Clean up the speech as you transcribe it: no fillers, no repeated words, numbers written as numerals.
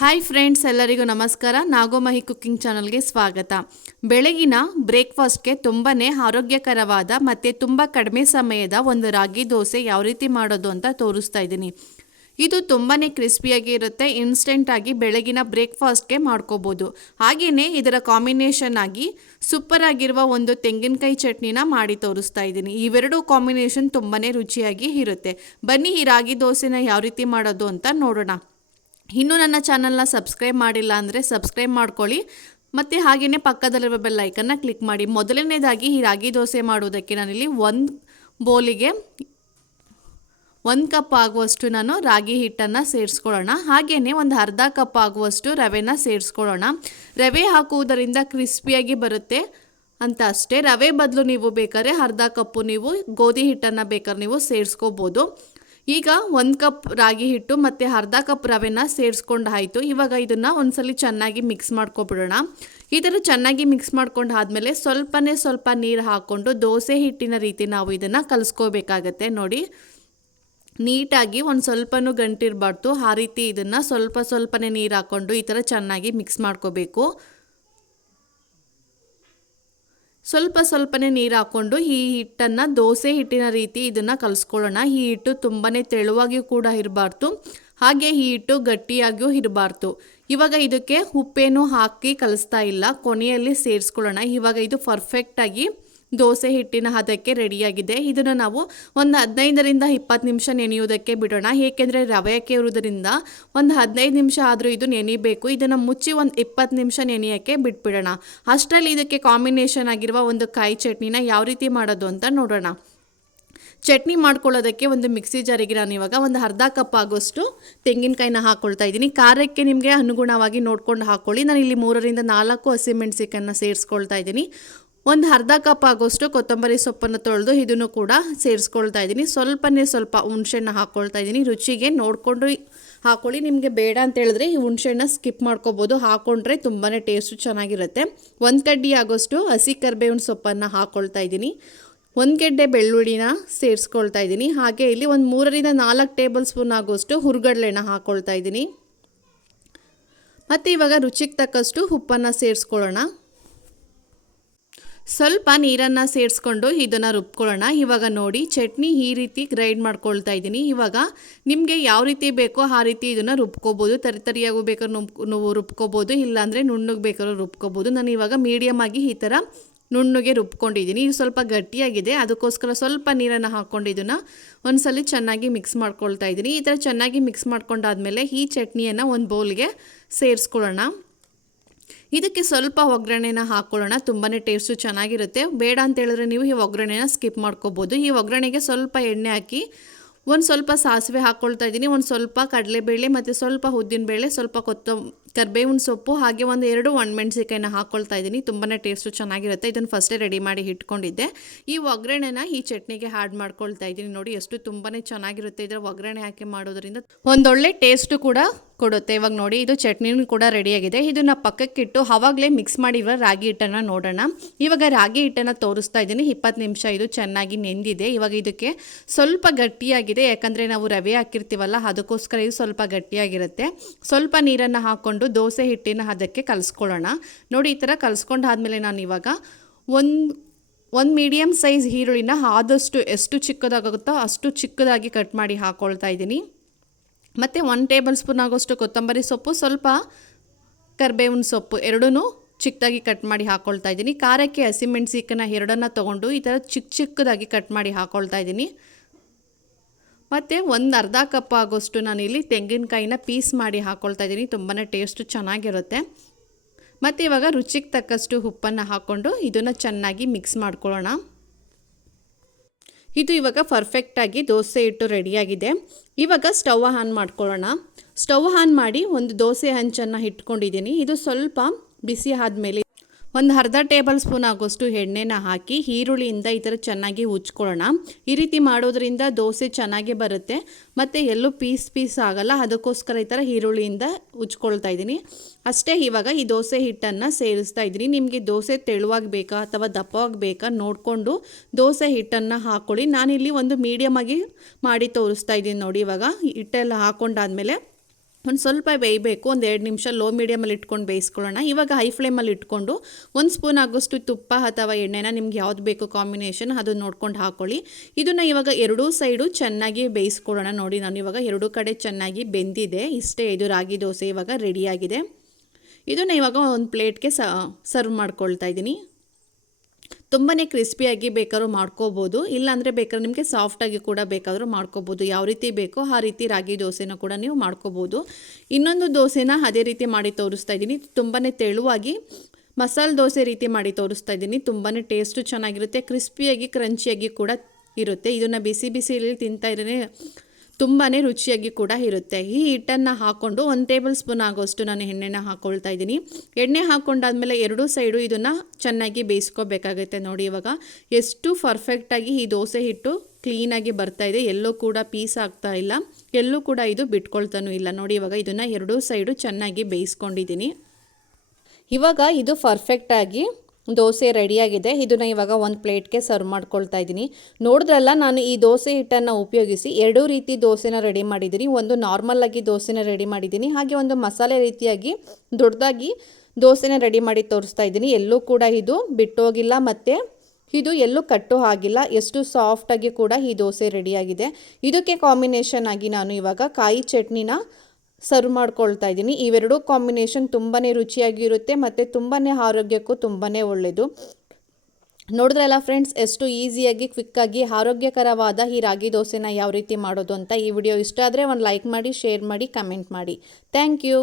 Hi friends, ಎಲ್ಲರಿಗೂ ನಮಸ್ಕಾರ. ನಾಗೋಮಹಿ cooking ಚಾನಲ್ಗೆ ಸ್ವಾಗತ. ಬೆಳಗಿನ ಬ್ರೇಕ್ಫಾಸ್ಟ್ಗೆ ತುಂಬಾ ಆರೋಗ್ಯಕರವಾದ ಮತ್ತು ತುಂಬ ಕಡಿಮೆ ಸಮಯದ ಒಂದು ರಾಗಿ ದೋಸೆ ಯಾವ ರೀತಿ ಮಾಡೋದು ಅಂತ ತೋರಿಸ್ತಾ ಇದ್ದೀನಿ. ಇದು ತುಂಬಾ ಕ್ರಿಸ್ಪಿಯಾಗಿ ಇರುತ್ತೆ. ಇನ್ಸ್ಟೆಂಟಾಗಿ ಬೆಳಗಿನ ಬ್ರೇಕ್ಫಾಸ್ಟ್ಗೆ ಮಾಡ್ಕೋಬೋದು. ಹಾಗೆಯೇ ಇದರ ಕಾಂಬಿನೇಷನ್ ಆಗಿ ಸೂಪರ್ ಆಗಿರುವ ಒಂದು ತೆಂಗಿನಕಾಯಿ ಚಟ್ನಿನ ಮಾಡಿ ತೋರಿಸ್ತಾ ಇದ್ದೀನಿ. ಇವೆರಡು ಕಾಂಬಿನೇಷನ್ ತುಂಬಾ ರುಚಿಯಾಗಿ ಇರುತ್ತೆ. ಬನ್ನಿ ಈ ರಾಗಿ ದೋಸೆನ ಯಾವ ರೀತಿ ಮಾಡೋದು ಅಂತ ನೋಡೋಣ. ಇನ್ನೂ ನನ್ನ ಚಾನಲ್ನ ಸಬ್ಸ್ಕ್ರೈಬ್ ಮಾಡಿಲ್ಲ ಅಂದರೆ ಸಬ್ಸ್ಕ್ರೈಬ್ ಮಾಡ್ಕೊಳ್ಳಿ ಮತ್ತು ಹಾಗೆಯೇ ಪಕ್ಕದಲ್ಲಿರುವ ಬೆಲ್ ಐಕನ್ನ ಕ್ಲಿಕ್ ಮಾಡಿ. ಮೊದಲನೇದಾಗಿ ಈ ರಾಗಿ ದೋಸೆ ಮಾಡೋದಕ್ಕೆ ನಾನಿಲ್ಲಿ ಒಂದು ಬೌಲಿಗೆ 1 ಕಪ್ ಆಗುವಷ್ಟು ನಾನು ರಾಗಿ ಹಿಟ್ಟನ್ನು ಸೇರಿಸ್ಕೊಳ್ಳೋಣ. ಹಾಗೆಯೇ ಒಂದು ಅರ್ಧ ಕಪ್ ಆಗುವಷ್ಟು ರವೆನ ಸೇರಿಸ್ಕೊಳ್ಳೋಣ. ರವೆ ಹಾಕುವುದರಿಂದ ಕ್ರಿಸ್ಪಿಯಾಗಿ ಬರುತ್ತೆ ಅಂತ ಅಷ್ಟೇ. ರವೆ ಬದಲು ನೀವು ಬೇಕಾದ್ರೆ ಅರ್ಧ ಕಪ್ಪು ನೀವು ಗೋಧಿ ಹಿಟ್ಟನ್ನು ಬೇಕಾದ್ರೆ ನೀವು ಸೇರಿಸ್ಕೋಬೋದು. ಈಗ 1 ಕಪ್ ರಾಗಿ ಹಿಟ್ಟು ಮತ್ತು ಅರ್ಧ ಕಪ್ ರವೆನ ಸೇರಿಸ್ಕೊಂಡು ಆಯಿತು. ಇವಾಗ ಇದನ್ನು ಒಂದ್ಸಲಿ ಚೆನ್ನಾಗಿ ಮಿಕ್ಸ್ ಮಾಡ್ಕೊಬಿಡೋಣ. ಈ ಥರ ಚೆನ್ನಾಗಿ ಮಿಕ್ಸ್ ಮಾಡ್ಕೊಂಡು ಆದಮೇಲೆ ಸ್ವಲ್ಪ ನೀರು ಹಾಕ್ಕೊಂಡು ದೋಸೆ ಹಿಟ್ಟಿನ ರೀತಿ ನಾವು ಇದನ್ನು ಕಲಿಸ್ಕೋಬೇಕಾಗತ್ತೆ. ನೋಡಿ, ನೀಟಾಗಿ ಒಂದು ಸ್ವಲ್ಪನೂ ಗಂಟಿರಬಾರ್ದು. ಆ ರೀತಿ ಇದನ್ನು ಸ್ವಲ್ಪನೇ ನೀರು ಹಾಕ್ಕೊಂಡು ಈ ಥರ ಚೆನ್ನಾಗಿ ಮಿಕ್ಸ್ ಮಾಡ್ಕೋಬೇಕು. ಸ್ವಲ್ಪನೇ ನೀರು ಹಾಕ್ಕೊಂಡು ಈ ಹಿಟ್ಟನ್ನು ದೋಸೆ ಹಿಟ್ಟಿನ ರೀತಿ ಇದನ್ನು ಕಲಿಸ್ಕೊಳ್ಳೋಣ. ಈ ಹಿಟ್ಟು ತುಂಬಾ ತೆಳುವಾಗಿಯೂ ಕೂಡ ಇರಬಾರ್ದು, ಹಾಗೆ ಈ ಹಿಟ್ಟು ಗಟ್ಟಿಯಾಗಿಯೂ ಇರಬಾರ್ದು. ಇವಾಗ ಇದಕ್ಕೆ ಉಪ್ಪೇನು ಹಾಕಿ ಕಲಿಸ್ತಾ ಇಲ್ಲ, ಕೊನೆಯಲ್ಲಿ ಸೇರಿಸ್ಕೊಳ್ಳೋಣ. ಇವಾಗ ಇದು ಪರ್ಫೆಕ್ಟಾಗಿ ದೋಸೆ ಹಿಟ್ಟಿನ ಹದಕ್ಕೆ ರೆಡಿಯಾಗಿದೆ. ಇದನ್ನು ನಾವು ಒಂದು 15ರಿಂದ 20 ನಿಮಿಷ ನೆನೆಯೋದಕ್ಕೆ ಬಿಡೋಣ. ಏಕೆಂದರೆ ರವೆಕ್ಕೆ ಇರೋದ್ರಿಂದ ಒಂದು 15 ನಿಮಿಷ ಆದರೂ ಇದು ನೆನೆಯಬೇಕು. ಇದನ್ನು ಮುಚ್ಚಿ ಒಂದು 20 ನಿಮಿಷ ನೆನೆಯೋಕ್ಕೆ ಬಿಟ್ಬಿಡೋಣ. ಅಷ್ಟರಲ್ಲಿ ಇದಕ್ಕೆ ಕಾಂಬಿನೇಷನ್ ಆಗಿರುವ ಒಂದು ಕಾಯಿ ಚಟ್ನಿನ ಯಾವ ರೀತಿ ಮಾಡೋದು ಅಂತ ನೋಡೋಣ. ಚಟ್ನಿ ಮಾಡ್ಕೊಳ್ಳೋದಕ್ಕೆ ಒಂದು ಮಿಕ್ಸಿ ಜಾರಿಗೆ ನಾನು ಇವಾಗ ಒಂದು ಅರ್ಧ ಕಪ್ ಆಗೋಷ್ಟು ತೆಂಗಿನಕಾಯಿನ ಹಾಕ್ಕೊಳ್ತಾ ಇದ್ದೀನಿ. ಖಾರಕ್ಕೆ ನಿಮಗೆ ಅನುಗುಣವಾಗಿ ನೋಡ್ಕೊಂಡು ಹಾಕ್ಕೊಳ್ಳಿ. ನಾನು ಇಲ್ಲಿ 3ರಿಂದ 4 ಹಸಿಮೆಣಸಿನಕಾಯಿನ ಸೇರಿಸ್ಕೊಳ್ತಾ ಇದ್ದೀನಿ. ಒಂದು ಅರ್ಧ ಕಪ್ ಆಗೋಷ್ಟು ಕೊತ್ತಂಬರಿ ಸೊಪ್ಪನ್ನು ತೊಳೆದು ಇದನ್ನು ಕೂಡ ಸೇರಿಸ್ಕೊಳ್ತಾ ಇದ್ದೀನಿ. ಸ್ವಲ್ಪ ಹುಣಸೆಹಣ್ಣು ಹಾಕ್ಕೊಳ್ತಾ ಇದ್ದೀನಿ. ರುಚಿಗೆ ನೋಡಿಕೊಂಡು ಹಾಕ್ಕೊಳ್ಳಿ. ನಿಮಗೆ ಬೇಡ ಅಂತ ಹೇಳಿದ್ರೆ ಈ ಹುಣಸೆಹಣ್ಣು ಸ್ಕಿಪ್ ಮಾಡ್ಕೋಬೋದು. ಹಾಕ್ಕೊಂಡ್ರೆ ತುಂಬಾ ಟೇಸ್ಟು ಚೆನ್ನಾಗಿರುತ್ತೆ. 1 ಕಡ್ಡಿ ಆಗೋಷ್ಟು ಹಸಿ ಕರಿಬೇವಿನ ಸೊಪ್ಪನ್ನು ಹಾಕ್ಕೊಳ್ತಾ ಇದ್ದೀನಿ. 1 ಗೆಡ್ಡೆ ಬೆಳ್ಳುಳ್ಳಿನ ಸೇರಿಸ್ಕೊಳ್ತಾ ಇದ್ದೀನಿ. ಹಾಗೆ ಇಲ್ಲಿ ಒಂದು 3ರಿಂದ 4 ಟೇಬಲ್ ಸ್ಪೂನ್ ಆಗೋಷ್ಟು ಹುರ್ಗಡ್ಲೆನ ಹಾಕ್ಕೊಳ್ತಾ ಇದ್ದೀನಿ. ಮತ್ತು ಇವಾಗ ರುಚಿಗೆ ತಕ್ಕಷ್ಟು ಉಪ್ಪನ್ನು ಸೇರಿಸ್ಕೊಳ್ಳೋಣ. ಸ್ವಲ್ಪ ನೀರನ್ನು ಸೇರಿಸ್ಕೊಂಡು ಇದನ್ನು ರುಬ್ಕೊಳ್ಳೋಣ. ಇವಾಗ ನೋಡಿ, ಚಟ್ನಿ ಈ ರೀತಿ ಗ್ರೈಂಡ್ ಮಾಡ್ಕೊಳ್ತಾ ಇದ್ದೀನಿ. ಇವಾಗ ನಿಮಗೆ ಯಾವ ರೀತಿ ಬೇಕೋ ಆ ರೀತಿ ಇದನ್ನು ರುಬ್ಕೋಬೋದು. ತರಿಯಾಗೂ ಬೇಕಾದ್ರೂ ನೀವು ರುಬ್ಕೋಬೋದು, ಇಲ್ಲಾಂದರೆ ನುಣ್ಣಗೆ ಬೇಕಾದ್ರೂ ರುಬ್ಕೋಬೋದು. ನಾನು ಇವಾಗ ಮೀಡಿಯಮ್ ಆಗಿ ಈ ಥರ ನುಣ್ಣಗೆ ರುಬ್ಕೊಂಡಿದ್ದೀನಿ. ಇದು ಸ್ವಲ್ಪ ಗಟ್ಟಿಯಾಗಿದೆ, ಅದಕ್ಕೋಸ್ಕರ ಸ್ವಲ್ಪ ನೀರನ್ನು ಹಾಕ್ಕೊಂಡು ಇದನ್ನು ಒಂದ್ಸಲಿ ಚೆನ್ನಾಗಿ ಮಿಕ್ಸ್ ಮಾಡ್ಕೊಳ್ತಾ ಇದ್ದೀನಿ. ಈ ಥರ ಚೆನ್ನಾಗಿ ಮಿಕ್ಸ್ ಮಾಡ್ಕೊಂಡಾದ್ಮೇಲೆ ಈ ಚಟ್ನಿಯನ್ನು ಒಂದು ಬೌಲ್ಗೆ ಸೇರಿಸ್ಕೊಳ್ಳೋಣ. ಇದಕ್ಕೆ ಸ್ವಲ್ಪ ಒಗ್ಗರಣೆನ ಹಾಕ್ಕೊಳ್ಳೋಣ. ತುಂಬಾ ಟೇಸ್ಟು ಚೆನ್ನಾಗಿರುತ್ತೆ. ಬೇಡ ಅಂತ ಹೇಳಿದ್ರೆ ನೀವು ಈ ಒಗ್ಗರಣೆನ ಸ್ಕಿಪ್ ಮಾಡ್ಕೋಬೋದು. ಈ ಒಗ್ಗರಣೆಗೆ ಸ್ವಲ್ಪ ಎಣ್ಣೆ ಹಾಕಿ ಒಂದು ಸ್ವಲ್ಪ ಸಾಸಿವೆ ಹಾಕ್ಕೊಳ್ತಾ ಇದ್ದೀನಿ. ಒಂದು ಸ್ವಲ್ಪ ಕಡಲೆಬೇಳೆ ಮತ್ತು ಸ್ವಲ್ಪ ಉದ್ದಿನಬೇಳೆ, ಸ್ವಲ್ಪ ಕರಿಬೇವಿನ ಸೊಪ್ಪು, ಹಾಗೆ ಒಂದು 2 ಒಣಮೆಣಸಿಕಾಯಿನ ಹಾಕ್ಕೊಳ್ತಾ ಇದ್ದೀನಿ. ತುಂಬಾ ಟೇಸ್ಟು ಚೆನ್ನಾಗಿರುತ್ತೆ. ಇದನ್ನು ಫಸ್ಟೇ ರೆಡಿ ಮಾಡಿ ಇಟ್ಕೊಂಡಿದ್ದೆ. ಈ ಒಗ್ಗರಣೆನ ಈ ಚಟ್ನಿಗೆ ಆ್ಯಡ್ ಮಾಡ್ಕೊಳ್ತಾ ಇದ್ದೀನಿ. ನೋಡಿ ಎಷ್ಟು ತುಂಬಾ ಚೆನ್ನಾಗಿರುತ್ತೆ. ಇದರ ಒಗ್ಗರಣೆ ಹಾಕಿ ಮಾಡೋದ್ರಿಂದ ಒಂದೊಳ್ಳೆ ಟೇಸ್ಟು ಕೂಡ ಕೊಡುತ್ತೆ. ಇವಾಗ ನೋಡಿ, ಇದು ಚಟ್ನಿನೂ ಕೂಡ ರೆಡಿಯಾಗಿದೆ. ಇದನ್ನು ಪಕ್ಕಕ್ಕಿಟ್ಟು ಆವಾಗಲೇ ಮಿಕ್ಸ್ ಮಾಡಿರುವ ರಾಗಿ ಹಿಟ್ಟನ್ನು ನೋಡೋಣ. ಇವಾಗ ರಾಗಿ ಹಿಟ್ಟನ್ನು ತೋರಿಸ್ತಾ ಇದ್ದೀನಿ. 20 ನಿಮಿಷ ಇದು ಚೆನ್ನಾಗಿ ನೆಂದಿದೆ. ಇವಾಗ ಇದಕ್ಕೆ ಸ್ವಲ್ಪ ಗಟ್ಟಿಯಾಗಿದೆ, ಯಾಕಂದರೆ ನಾವು ರವೆ ಹಾಕಿರ್ತೀವಲ್ಲ, ಅದಕ್ಕೋಸ್ಕರ ಇದು ಸ್ವಲ್ಪ ಗಟ್ಟಿಯಾಗಿರುತ್ತೆ. ಸ್ವಲ್ಪ ನೀರನ್ನು ಹಾಕ್ಕೊಂಡು ದೋಸೆ ಹಿಟ್ಟಿನ ಅದಕ್ಕೆ ಕಲಿಸ್ಕೊಳ್ಳೋಣ. ನೋಡಿ, ಈ ಥರ ಕಲಿಸ್ಕೊಂಡು ಆದಮೇಲೆ ನಾನು ಇವಾಗ ಒಂದು ಮೀಡಿಯಮ್ ಸೈಜ್ ಈರುಳ್ಳಿನ ಆದಷ್ಟು ಎಷ್ಟು ಚಿಕ್ಕದಾಗುತ್ತೋ ಅಷ್ಟು ಚಿಕ್ಕದಾಗಿ ಕಟ್ ಮಾಡಿ ಹಾಕ್ಕೊಳ್ತಾ ಇದ್ದೀನಿ. ಮತ್ತು 1 ಟೇಬಲ್ ಸ್ಪೂನ್ ಆಗೋಷ್ಟು ಕೊತ್ತಂಬರಿ ಸೊಪ್ಪು, ಸ್ವಲ್ಪ ಕರಿಬೇವಿನ ಸೊಪ್ಪು ಎರಡೂ ಚಿಕ್ಕದಾಗಿ ಕಟ್ ಮಾಡಿ ಹಾಕ್ಕೊಳ್ತಾ ಇದ್ದೀನಿ. ಖಾರಕ್ಕೆ ಹಸಿಮೆಣಸಿನಕಾಯಿನ 2 ತೊಗೊಂಡು ಈ ಥರ ಚಿಕ್ಕದಾಗಿ ಕಟ್ ಮಾಡಿ ಹಾಕ್ಕೊಳ್ತಾ ಇದ್ದೀನಿ. ಮತ್ತು ಒಂದು ಅರ್ಧ ಕಪ್ ಆಗೋಷ್ಟು ನಾನಿಲ್ಲಿ ತೆಂಗಿನಕಾಯಿನ ಪೀಸ್ ಮಾಡಿ ಹಾಕ್ಕೊಳ್ತಾ ಇದ್ದೀನಿ. ತುಂಬಾ ಟೇಸ್ಟು ಚೆನ್ನಾಗಿರುತ್ತೆ. ಮತ್ತು ಇವಾಗ ರುಚಿಗೆ ತಕ್ಕಷ್ಟು ಉಪ್ಪನ್ನು ಹಾಕ್ಕೊಂಡು ಇದನ್ನು ಚೆನ್ನಾಗಿ ಮಿಕ್ಸ್ ಮಾಡ್ಕೊಳ್ಳೋಣ. ಇದು ಇವಾಗ ಪರ್ಫೆಕ್ಟಾಗಿ ದೋಸೆ ಹಿಟ್ಟು ರೆಡಿಯಾಗಿದೆ. ಇವಾಗ ಸ್ಟವ್ ಆನ್ ಮಾಡ್ಕೊಳ್ಳೋಣ. ಸ್ಟವ್ ಆನ್ ಮಾಡಿ ಒಂದು ದೋಸೆ ಹಂಚನ್ನು ಇಟ್ಕೊಂಡಿದ್ದೀನಿ. ಇದು ಸ್ವಲ್ಪ ಬಿಸಿ ಆದಮೇಲೆ ಒಂದು ಅರ್ಧ ಟೇಬಲ್ ಸ್ಪೂನ್ ಆಗೋಷ್ಟು ಎಣ್ಣೆನ ಹಾಕಿ ಈರುಳ್ಳಿಯಿಂದ ಈ ಥರ ಚೆನ್ನಾಗಿ ಉಜ್ಕೊಳ್ಳೋಣ. ಈ ರೀತಿ ಮಾಡೋದ್ರಿಂದ ದೋಸೆ ಚೆನ್ನಾಗಿ ಬರುತ್ತೆ ಮತ್ತು ಎಲ್ಲೂ ಪೀಸ್ ಆಗಲ್ಲ. ಅದಕ್ಕೋಸ್ಕರ ಈ ಥರ ಈರುಳ್ಳಿಯಿಂದ ಉಜ್ಕೊಳ್ತಾ ಇದ್ದೀನಿ ಅಷ್ಟೇ. ಇವಾಗ ಈ ದೋಸೆ ಹಿಟ್ಟನ್ನು ಸೇರಿಸ್ತಾ ಇದ್ದೀನಿ. ನಿಮಗೆ ದೋಸೆ ತೆಳುವಾಗಿ ಬೇಕಾ ಅಥವಾ ದಪ್ಪವಾಗಿ ಬೇಕಾ ನೋಡಿಕೊಂಡು ದೋಸೆ ಹಿಟ್ಟನ್ನು ಹಾಕ್ಕೊಳ್ಳಿ. ನಾನಿಲ್ಲಿ ಒಂದು ಮೀಡಿಯಮ್ ಆಗಿ ಮಾಡಿ ತೋರಿಸ್ತಾ ಇದ್ದೀನಿ ನೋಡಿ. ಇವಾಗ ಹಿಟ್ಟೆಲ್ಲ ಹಾಕ್ಕೊಂಡಾದ್ಮೇಲೆ ಒಂದು ಸ್ವಲ್ಪ ಬೇಯಬೇಕು, ಒಂದು 2 ನಿಮಿಷ ಲೋ ಮೀಡಿಯಮಲ್ಲಿ ಇಟ್ಕೊಂಡು ಬೇಯಿಸ್ಕೊಳ್ಳೋಣ. ಇವಾಗ ಹೈ ಫ್ಲೇಮಲ್ಲಿ ಇಟ್ಕೊಂಡು 1 ಸ್ಪೂನ್ ಆಗೋಷ್ಟು ತುಪ್ಪ ಅಥವಾ ಎಣ್ಣೆನ ನಿಮ್ಗೆ ಯಾವ್ದು ಬೇಕು ಕಾಂಬಿನೇಷನ್ ಅದು ನೋಡ್ಕೊಂಡು ಹಾಕ್ಕೊಳ್ಳಿ. ಇದನ್ನು ಇವಾಗ ಎರಡೂ ಸೈಡು ಚೆನ್ನಾಗಿ ಬೇಯಿಸ್ಕೊಳ್ಳೋಣ. ನೋಡಿ ನಾನು ಇವಾಗ ಎರಡೂ ಕಡೆ ಚೆನ್ನಾಗಿ ಬೆಂದಿದೆ. ಇಷ್ಟೇ, ಇದು ರಾಗಿ ದೋಸೆ ಇವಾಗ ರೆಡಿಯಾಗಿದೆ. ಇದನ್ನು ಇವಾಗ ಒಂದು ಪ್ಲೇಟ್ಗೆ ಸರ್ವ್ ಮಾಡ್ಕೊಳ್ತಾ ಇದ್ದೀನಿ. ತುಂಬಾ ಕ್ರಿಸ್ಪಿಯಾಗಿ ಬೇಕಾದ್ರೂ ಮಾಡ್ಕೋಬೋದು, ಇಲ್ಲಾಂದರೆ ಬೇಕಾದ್ರೆ ನಿಮಗೆ ಸಾಫ್ಟಾಗಿ ಕೂಡ ಬೇಕಾದರೂ ಮಾಡ್ಕೋಬೋದು. ಯಾವ ರೀತಿ ಬೇಕೋ ಆ ರೀತಿ ರಾಗಿ ದೋಸೆನ ಕೂಡ ನೀವು ಮಾಡ್ಕೋಬೋದು. ಇನ್ನೊಂದು ದೋಸೆನ ಅದೇ ರೀತಿ ಮಾಡಿ ತೋರಿಸ್ತಾ ಇದ್ದೀನಿ. ತುಂಬಾ ತೆಳುವಾಗಿ ಮಸಾಲೆ ದೋಸೆ ರೀತಿ ಮಾಡಿ ತೋರಿಸ್ತಾ ಇದ್ದೀನಿ. ತುಂಬಾ ಟೇಸ್ಟು ಚೆನ್ನಾಗಿರುತ್ತೆ, ಕ್ರಿಸ್ಪಿಯಾಗಿ ಕ್ರಂಚಿಯಾಗಿ ಕೂಡ ಇರುತ್ತೆ. ಇದನ್ನು ಬಿಸಿ ಬಿಸಿಯಲ್ಲಿ ತಿಂತಾ ಇದ್ರೆ ತುಂಬಾ ರುಚಿಯಾಗಿ ಕೂಡ ಇರುತ್ತೆ. ಈ ಹಿಟ್ಟನ್ನು ಹಾಕ್ಕೊಂಡು 1 ಟೇಬಲ್ ಸ್ಪೂನ್ ಆಗೋಷ್ಟು ನಾನು ಎಣ್ಣೆನ ಹಾಕ್ಕೊಳ್ತಾ ಇದ್ದೀನಿ. ಎಣ್ಣೆ ಹಾಕ್ಕೊಂಡಾದ್ಮೇಲೆ ಎರಡೂ ಸೈಡು ಇದನ್ನು ಚೆನ್ನಾಗಿ ಬೇಯಿಸ್ಕೋಬೇಕಾಗುತ್ತೆ. ನೋಡಿ ಇವಾಗ ಎಷ್ಟು ಪರ್ಫೆಕ್ಟಾಗಿ ಈ ದೋಸೆ ಹಿಟ್ಟು ಕ್ಲೀನಾಗಿ ಬರ್ತಾ ಇದೆ. ಎಲ್ಲೂ ಕೂಡ ಪೀಸ್ ಆಗ್ತಾ ಇಲ್ಲ, ಎಲ್ಲೂ ಕೂಡ ಇದು ಬಿಟ್ಕೊಳ್ತಾನೂ ಇಲ್ಲ. ನೋಡಿ ಇವಾಗ ಇದನ್ನು ಎರಡೂ ಸೈಡು ಚೆನ್ನಾಗಿ ಬೇಯಿಸ್ಕೊಂಡಿದ್ದೀನಿ. ಇವಾಗ ಇದು ಪರ್ಫೆಕ್ಟಾಗಿ ದೋಸೆ ರೆಡಿಯಾಗಿದೆ. ಇದನ್ನು ಇವಾಗ ಒಂದು ಪ್ಲೇಟ್ಗೆ ಸರ್ವ್ ಮಾಡ್ಕೊಳ್ತಾ ಇದ್ದೀನಿ. ನೋಡಿದ್ರಲ್ಲ, ನಾನು ಈ ದೋಸೆ ಹಿಟ್ಟನ್ನು ಉಪಯೋಗಿಸಿ ಎರಡೂ ರೀತಿ ದೋಸೆನ ರೆಡಿ ಮಾಡಿದ್ದೀನಿ. ಒಂದು ನಾರ್ಮಲಾಗಿ ದೋಸೆನ ರೆಡಿ ಮಾಡಿದ್ದೀನಿ, ಹಾಗೆ ಒಂದು ಮಸಾಲೆ ರೀತಿಯಾಗಿ ದೊಡ್ಡದಾಗಿ ದೋಸೆನ ರೆಡಿ ಮಾಡಿ ತೋರಿಸ್ತಾ ಇದ್ದೀನಿ. ಎಲ್ಲೂ ಕೂಡ ಇದು ಬಿಟ್ಟೋಗಿಲ್ಲ ಮತ್ತು ಇದು ಎಲ್ಲೂ ಕಟ್ಟು ಆಗಿಲ್ಲ. ಎಷ್ಟು ಸಾಫ್ಟಾಗಿ ಕೂಡ ಈ ದೋಸೆ ರೆಡಿಯಾಗಿದೆ. ಇದಕ್ಕೆ ಕಾಂಬಿನೇಷನ್ ಆಗಿ ನಾನು ಇವಾಗ ಕಾಯಿ ಚಟ್ನಿನ ಸರ್ವ್ ಮಾಡ್ಕೊಳ್ತಾ ಇದ್ದೀನಿ. ಇವೆರಡೂ ಕಾಂಬಿನೇಷನ್ ತುಂಬಾ ರುಚಿಯಾಗಿರುತ್ತೆ ಮತ್ತು ತುಂಬಾ ಆರೋಗ್ಯಕ್ಕೂ ತುಂಬಾ ಒಳ್ಳೆಯದು. ನೋಡಿದ್ರಲ್ಲ ಫ್ರೆಂಡ್ಸ್, ಎಷ್ಟು ಈಸಿಯಾಗಿ ಕ್ವಿಕ್ಕಾಗಿ ಆರೋಗ್ಯಕರವಾದ ಈ ರಾಗಿ ದೋಸೆನ ಯಾವ ರೀತಿ ಮಾಡೋದು ಅಂತ. ಈ ವಿಡಿಯೋ ಇಷ್ಟ ಆದರೆ ಒಂದು ಲೈಕ್ ಮಾಡಿ, ಶೇರ್ ಮಾಡಿ, ಕಮೆಂಟ್ ಮಾಡಿ. Thank you.